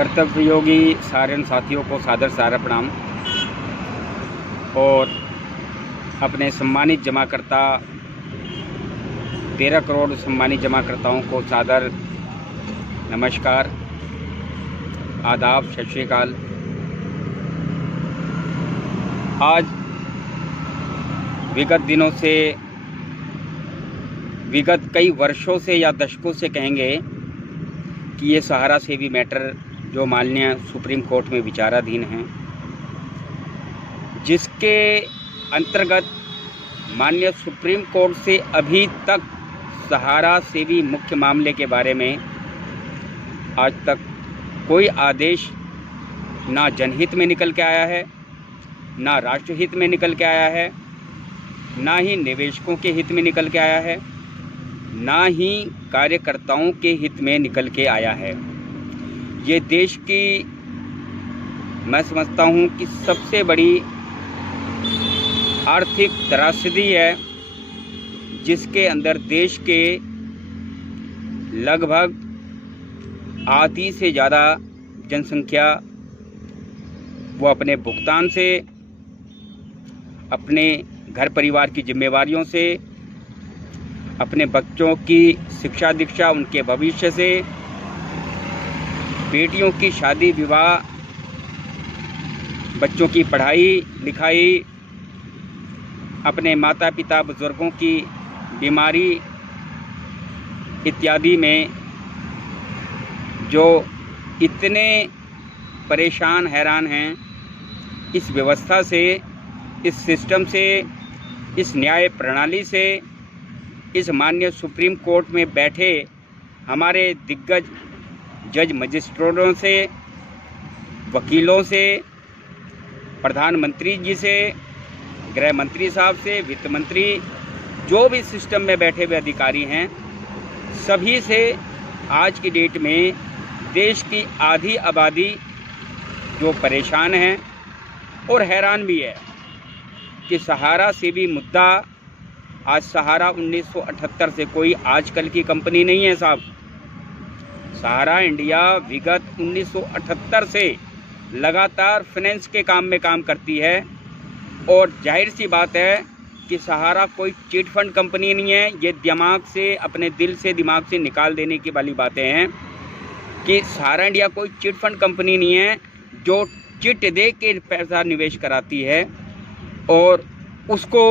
कर्तव्ययोगी सारे साथियों को सादर प्रणाम और अपने सम्मानित जमाकर्ता 13 करोड़ सम्मानित जमाकर्ताओं को सादर नमस्कार, आदाब, सत श्री अकाल। आज विगत कई वर्षों से या दशकों से कहेंगे कि ये सहारा सेवी मैटर जो माननीय सुप्रीम कोर्ट में विचाराधीन है, जिसके अंतर्गत माननीय सुप्रीम कोर्ट से अभी तक सहारा सेवी मुख्य मामले के बारे में आज तक कोई आदेश ना जनहित में निकल के आया है, ना राष्ट्रहित में निकल के आया है, ना ही निवेशकों के हित में निकल के आया है, ना ही कार्यकर्ताओं के हित में निकल के आया है। ये देश की, मैं समझता हूँ कि सबसे बड़ी आर्थिक त्रासदी है, जिसके अंदर देश के लगभग आधी से ज़्यादा जनसंख्या वो अपने भुगतान से, अपने घर परिवार की जिम्मेवारियों से, अपने बच्चों की शिक्षा दीक्षा, उनके भविष्य से, बेटियों की शादी विवाह, बच्चों की पढ़ाई लिखाई, अपने माता पिता बुजुर्गों की बीमारी इत्यादि में जो इतने परेशान हैरान हैं, इस व्यवस्था से, इस सिस्टम से, इस न्याय प्रणाली से, इस माननीय सुप्रीम कोर्ट में बैठे हमारे दिग्गज जज मजिस्ट्रेटों से, वकीलों से, प्रधानमंत्री जी से, गृह मंत्री साहब से, वित्त मंत्री, जो भी सिस्टम में बैठे हुए अधिकारी हैं, सभी से आज की डेट में देश की आधी आबादी जो परेशान है और हैरान भी है कि सहारा सेवी मुद्दा, आज सहारा 1978 से कोई आजकल की कंपनी नहीं है साहब। सहारा इंडिया विगत 1978 से लगातार फाइनेंस के काम में काम करती है और जाहिर सी बात है कि सहारा कोई चिट फंड कंपनी नहीं है। ये दिमाग से, अपने दिल से, दिमाग से निकाल देने की वाली बातें हैं कि सहारा इंडिया कोई चिट फंड कंपनी नहीं है जो चिट दे के पैसा निवेश कराती है और उसको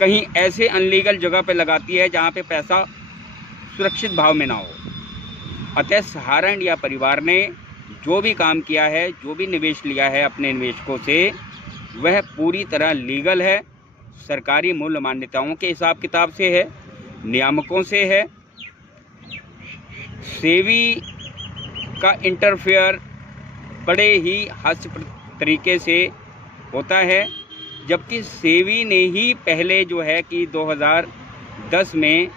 कहीं ऐसे अनलीगल जगह पे लगाती है जहाँ पे पैसा सुरक्षित भाव में ना हो। अतः सहारा इंडिया परिवार ने जो भी काम किया है, जो भी निवेश लिया है अपने निवेशकों से, वह पूरी तरह लीगल है, सरकारी मूल्य मान्यताओं के हिसाब किताब से है, नियामकों से है। सेवी का इंटरफेयर बड़े ही हास्य तरीके से होता है, जबकि सेवी ने ही पहले जो है कि 2010 में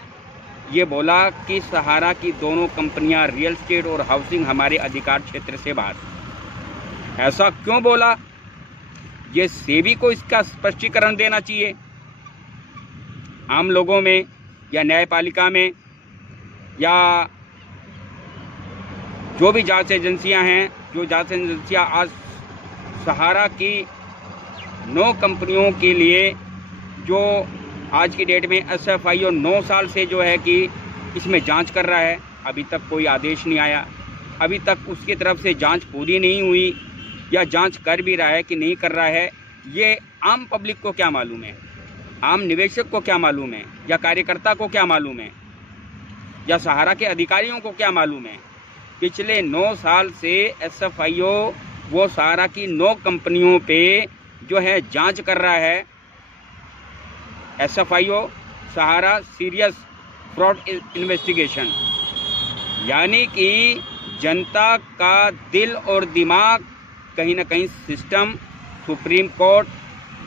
ये बोला कि सहारा की दोनों कंपनियां रियल एस्टेट और हाउसिंग हमारे अधिकार क्षेत्र से बाहर। ऐसा क्यों बोला? ये सेवी को इसका स्पष्टीकरण देना चाहिए। आम लोगों में या न्यायपालिका में या जो भी जांच एजेंसियां हैं, जो जांच एजेंसियां आज सहारा की 9 कंपनियों के लिए जो आज की डेट में SFIO 9 साल से जो है कि इसमें जांच कर रहा है, अभी तक कोई आदेश नहीं आया, अभी तक उसकी तरफ से जांच पूरी नहीं हुई या जांच कर भी रहा है कि नहीं कर रहा है, ये आम पब्लिक को क्या मालूम है? आम निवेशक को क्या मालूम है? या कार्यकर्ता को क्या मालूम है? या सहारा के अधिकारियों को क्या मालूम है? पिछले 9 साल से SFIO वो सहारा की 9 कंपनियों पे जो है जांच कर रहा है। SFIO सहारा सीरियस फ्रॉड इन्वेस्टिगेशन, यानी कि जनता का दिल और दिमाग कहीं ना कहीं सिस्टम, सुप्रीम कोर्ट,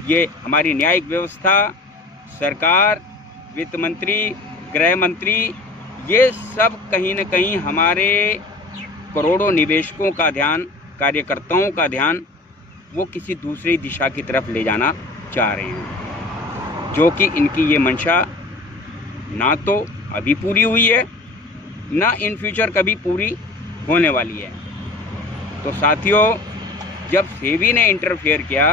ये हमारी न्यायिक व्यवस्था, सरकार, वित्त मंत्री, गृह मंत्री, ये सब कहीं ना कहीं हमारे करोड़ों निवेशकों का ध्यान, कार्यकर्ताओं का ध्यान वो किसी दूसरी दिशा की तरफ ले जाना चाह रहे हैं, जो कि इनकी ये मंशा ना तो अभी पूरी हुई है, ना इन फ्यूचर कभी पूरी होने वाली है। तो साथियों, जब सेबी ने इंटरफेयर किया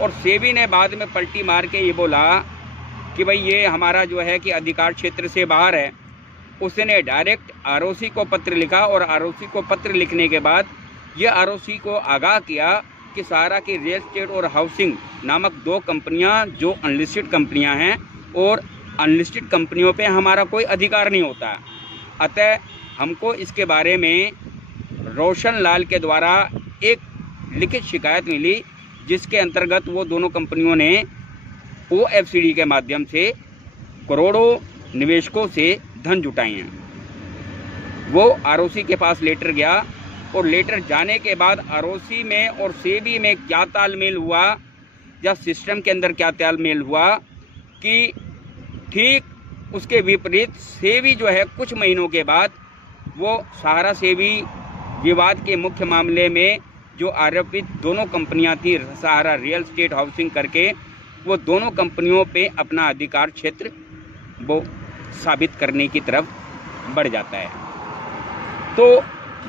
और सेबी ने बाद में पलटी मार के ये बोला कि भाई ये हमारा जो है कि अधिकार क्षेत्र से बाहर है, उसने डायरेक्ट आरओसी को पत्र लिखा और आरओसी को पत्र लिखने के बाद ये आरओसी को आगाह किया कि सहारा की रियल एस्टेट और हाउसिंग नामक 2 कंपनियां जो अनलिस्टेड कंपनियां हैं और अनलिस्टेड कंपनियों पे हमारा कोई अधिकार नहीं होता। अतः हमको इसके बारे में रोशन लाल के द्वारा एक लिखित शिकायत मिली, जिसके अंतर्गत वो दोनों कंपनियों ने ओएफसीडी के माध्यम से करोड़ों निवेशकों से धन जुटाए हैं। वो आरओसी के पास लेटर गया और लेटर जाने के बाद आरओसी में और सेबी में क्या तालमेल हुआ या सिस्टम के अंदर क्या तालमेल हुआ कि ठीक उसके विपरीत सेबी जो है कुछ महीनों के बाद वो सहारा सेबी विवाद के मुख्य मामले में जो आरोपित दोनों कंपनियां थी, सहारा रियल एस्टेट हाउसिंग करके, वो दोनों कंपनियों पे अपना अधिकार क्षेत्र वो साबित करने की तरफ बढ़ जाता है। तो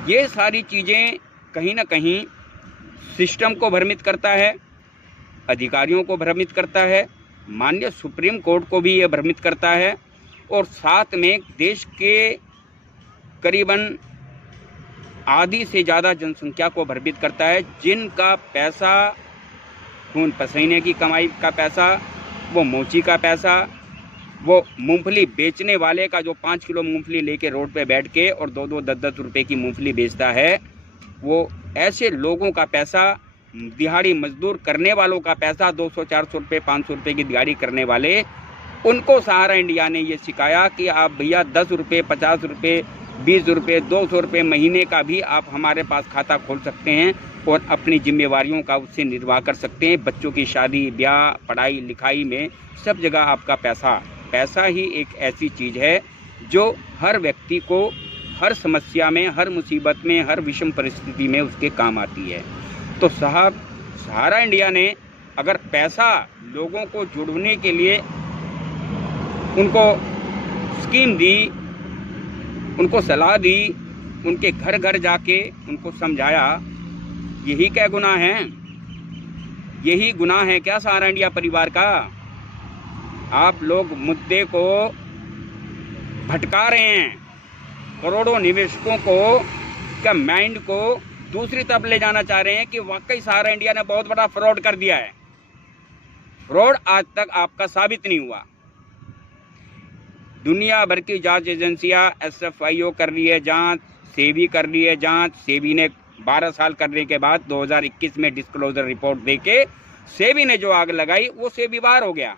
ये सारी चीज़ें कहीं ना कहीं सिस्टम को भ्रमित करता है, अधिकारियों को भ्रमित करता है, माननीय सुप्रीम कोर्ट को भी ये भ्रमित करता है और साथ में देश के करीबन आधी से ज़्यादा जनसंख्या को भ्रमित करता है, जिनका पैसा खून पसीने की कमाई का पैसा, वो मोची का पैसा, वो मूंगफली बेचने वाले का जो 5 किलो मूंगफली लेके रोड पे बैठ के और 2-2 10-10 रुपए की मूंगफली बेचता है, वो ऐसे लोगों का पैसा, दिहाड़ी मजदूर करने वालों का पैसा, 200-400 रुपये 500 रुपये की दिहाड़ी करने वाले, उनको सहारा इंडिया ने ये सिखाया कि आप भैया 10 रुपये 50 रुपये 20 रुपये 200 रुपये महीने का भी आप हमारे पास खाता खोल सकते हैं और अपनी जिम्मेवारियों का उससे निर्वाह कर सकते हैं। बच्चों की शादी ब्याह पढ़ाई लिखाई में सब जगह आपका पैसा ही एक ऐसी चीज़ है जो हर व्यक्ति को हर समस्या में, हर मुसीबत में, हर विषम परिस्थिति में उसके काम आती है। तो साहब, सहारा इंडिया ने अगर पैसा लोगों को जुड़ने के लिए उनको स्कीम दी, उनको सलाह दी, उनके घर घर जाके उनको समझाया, यही क्या गुनाह है? यही गुनाह है क्या सहारा इंडिया परिवार का? आप लोग मुद्दे को भटका रहे हैं, करोड़ों निवेशकों को का माइंड को दूसरी तरफ ले जाना चाह रहे हैं कि वाकई सहारा इंडिया ने बहुत बड़ा फ्रॉड कर दिया है। फ्रॉड आज तक आपका साबित नहीं हुआ। दुनिया भर की जांच एजेंसियां, एसएफआईओ कर रही है जांच, सेबी कर रही है जांच। सेबी ने 12 साल करने के बाद 2021 में डिस्क्लोजर रिपोर्ट देके सेबी ने जो आग लगाई वो सेबी बाहर हो गया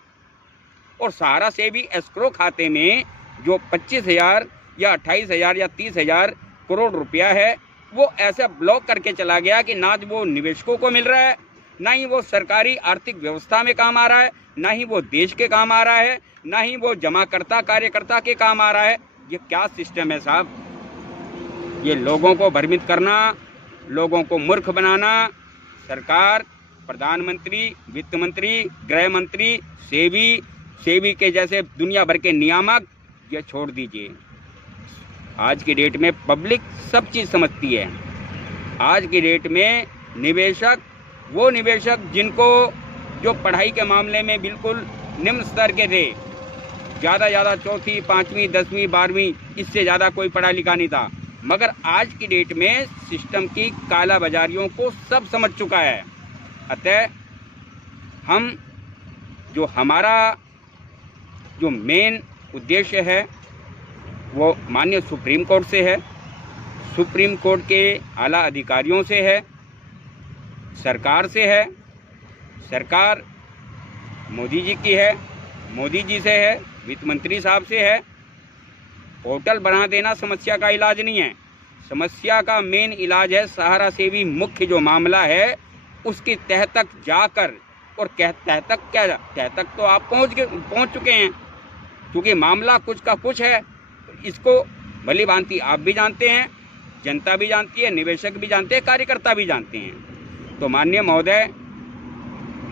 और सहारा सेबी एस्क्रो खाते में जो 25,000 या 28,000 या 30,000 करोड़ रुपया है वो ऐसा ब्लॉक करके चला गया कि ना वो निवेशकों को मिल रहा है, ना ही वो सरकारी आर्थिक व्यवस्था में काम आ रहा है, ना ही वो देश के काम आ रहा है, ना ही वो जमाकर्ता कार्यकर्ता के काम आ रहा है। ये क्या सिस्टम है साहब? ये लोगों को भ्रमित करना, लोगों को मूर्ख बनाना। सरकार, प्रधानमंत्री, वित्त मंत्री, गृह मंत्री, सेबी के जैसे दुनिया भर के नियामक, ये छोड़ दीजिए। आज की डेट में पब्लिक सब चीज़ समझती है। आज की डेट में निवेशक, वो निवेशक जिनको जो पढ़ाई के मामले में बिल्कुल निम्न स्तर के थे, ज़्यादा 4वीं 5वीं 10वीं 12वीं, इससे ज़्यादा कोई पढ़ा लिखा नहीं था, मगर आज की डेट में सिस्टम की काला बाजारियों को सब समझ चुका है। अतः हम जो हमारा जो मेन उद्देश्य है वो माननीय सुप्रीम कोर्ट से है, सुप्रीम कोर्ट के आला अधिकारियों से है, सरकार से है। सरकार मोदी जी की है, मोदी जी से है, वित्त मंत्री साहब से है। पोर्टल बना देना समस्या का इलाज नहीं है। समस्या का मेन इलाज है सहारा सेबी मुख्य जो मामला है उसकी तह तक जाकर, और तह तक तो आप पहुंच चुके हैं, क्योंकि मामला कुछ का कुछ है। इसको भली भांति आप भी जानते हैं, जनता भी जानती है, निवेशक भी जानते हैं, कार्यकर्ता भी जानते हैं। तो माननीय महोदय,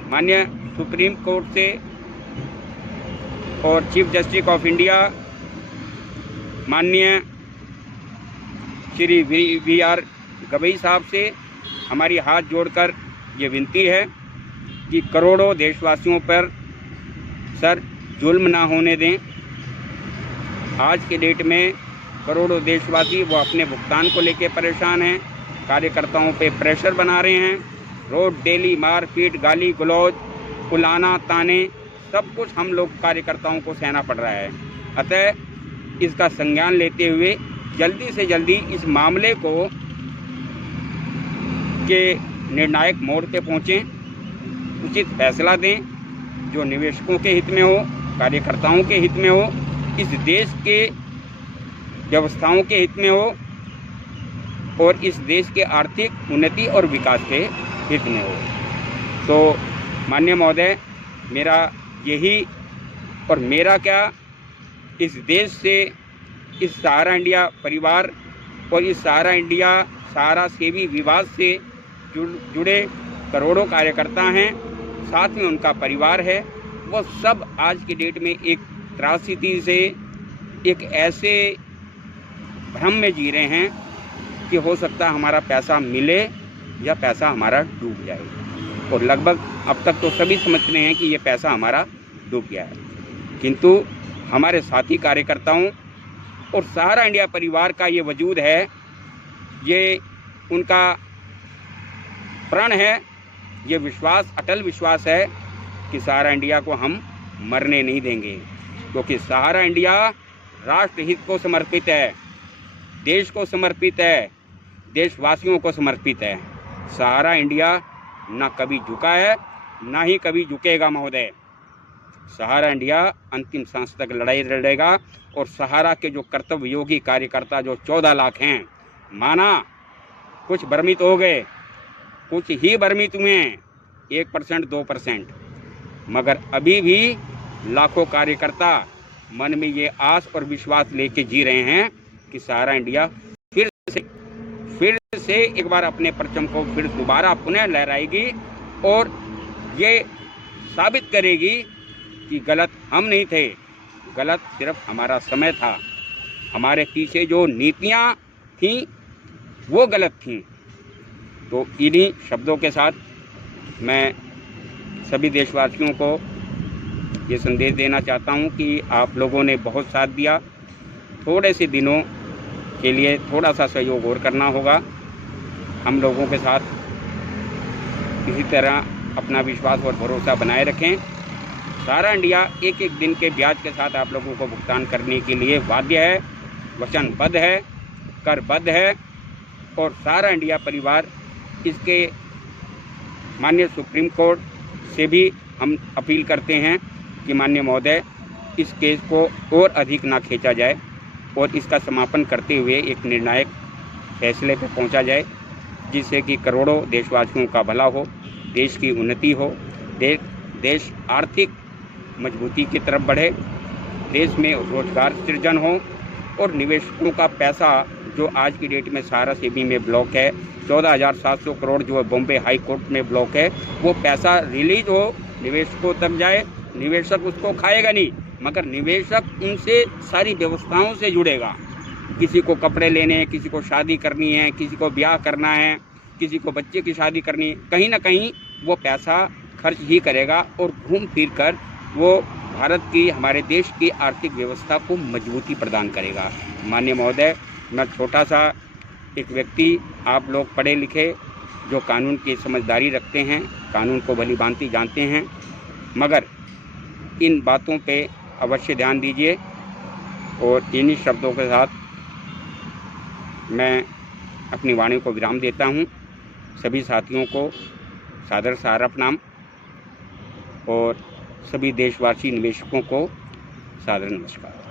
माननीय सुप्रीम कोर्ट से और चीफ जस्टिस ऑफ इंडिया माननीय श्री वी.आर. गवई साहब से हमारी हाथ जोड़कर ये विनती है कि करोड़ों देशवासियों पर सर जुल्म ना होने दें। आज के डेट में करोड़ों देशवासी वो अपने भुगतान को लेकर परेशान हैं, कार्यकर्ताओं पे प्रेशर बना रहे हैं। रोज डेली मारपीट, गाली गलौज, उलाना, ताने, सब कुछ हम लोग कार्यकर्ताओं को सहना पड़ रहा है। अतः इसका संज्ञान लेते हुए जल्दी से जल्दी इस मामले को के निर्णायक मोड़ पे पहुँचें, उचित फैसला दें जो निवेशकों के हित में हो, कार्यकर्ताओं के हित में हो, इस देश के व्यवस्थाओं के हित में हो और इस देश के आर्थिक उन्नति और विकास के हित में हो। तो माननीय महोदय, मेरा यही और मेरा क्या, इस देश से, इस सहारा इंडिया परिवार और इस सहारा सेवी विभाग से जुड़े करोड़ों कार्यकर्ता हैं, साथ में उनका परिवार है, वो सब आज की डेट में एक त्रासदी से, एक ऐसे भ्रम में जी रहे हैं कि हो सकता है हमारा पैसा मिले या पैसा हमारा डूब जाए। और लगभग अब तक तो सभी समझ रहे हैं कि ये पैसा हमारा डूब गया है, किंतु हमारे साथी कार्यकर्ताओं और सहारा इंडिया परिवार का ये वजूद है, ये उनका प्रण है, ये विश्वास, अटल विश्वास है कि सहारा इंडिया को हम मरने नहीं देंगे, क्योंकि सहारा इंडिया राष्ट्र हित को समर्पित है, देश को समर्पित है, देशवासियों को समर्पित है। सहारा इंडिया ना कभी झुका है, ना ही कभी झुकेगा महोदय। सहारा इंडिया अंतिम सांस तक लड़ाई लड़ेगा और सहारा के जो कर्तव्ययोगी कार्यकर्ता जो 14 लाख हैं, माना कुछ भ्रमित हो गए, कुछ ही भ्रमित हुए हैं, 1%, 2%, मगर अभी भी लाखों कार्यकर्ता मन में ये आस और विश्वास लेके जी रहे हैं कि सहारा इंडिया फिर से एक बार अपने परचम को फिर दोबारा पुनः लहराएगी और ये साबित करेगी कि गलत हम नहीं थे, गलत सिर्फ हमारा समय था, हमारे पीछे जो नीतियाँ थीं वो गलत थीं। तो इन्हीं शब्दों के साथ मैं सभी देशवासियों को ये संदेश देना चाहता हूँ कि आप लोगों ने बहुत साथ दिया, थोड़े से दिनों के लिए थोड़ा सा सहयोग और करना होगा। हम लोगों के साथ इसी तरह अपना विश्वास और भरोसा बनाए रखें। सहारा इंडिया एक एक दिन के ब्याज के साथ आप लोगों को भुगतान करने के लिए बाध्य है, वचनबद्ध है, करबद्ध है और सहारा इंडिया परिवार इसके माननीय सुप्रीम कोर्ट से भी हम अपील करते हैं कि माननीय महोदय इस केस को और अधिक ना खींचा जाए और इसका समापन करते हुए एक निर्णायक फैसले पर पहुंचा जाए, जिससे कि करोड़ों देशवासियों का भला हो, देश की उन्नति हो, देश आर्थिक मजबूती की तरफ बढ़े, देश में रोजगार सृजन हो और निवेशकों का पैसा जो आज की डेट में सहारा सेबी में ब्लॉक है, 14,700 करोड़ जो बॉम्बे हाई कोर्ट में ब्लॉक है, वो पैसा रिलीज हो, निवेशकों तक जाए। निवेशक उसको खाएगा नहीं, मगर निवेशक उनसे सारी व्यवस्थाओं से जुड़ेगा। किसी को कपड़े लेने हैं, किसी को शादी करनी है, किसी को ब्याह करना है, किसी को बच्चे की शादी करनी है, कहीं ना कहीं वो पैसा खर्च ही करेगा और घूम फिर कर वो भारत की, हमारे देश की आर्थिक व्यवस्था को मजबूती प्रदान करेगा। माननीय महोदय, मैं छोटा सा एक व्यक्ति, आप लोग पढ़े लिखे जो कानून की समझदारी रखते हैं, कानून को भली भांति जानते हैं, मगर इन बातों पे अवश्य ध्यान दीजिए। और इन्हीं शब्दों के साथ मैं अपनी वाणी को विराम देता हूँ। सभी साथियों को सादर सहारा प्रणाम और सभी देशवासी निवेशकों को सादर नमस्कार।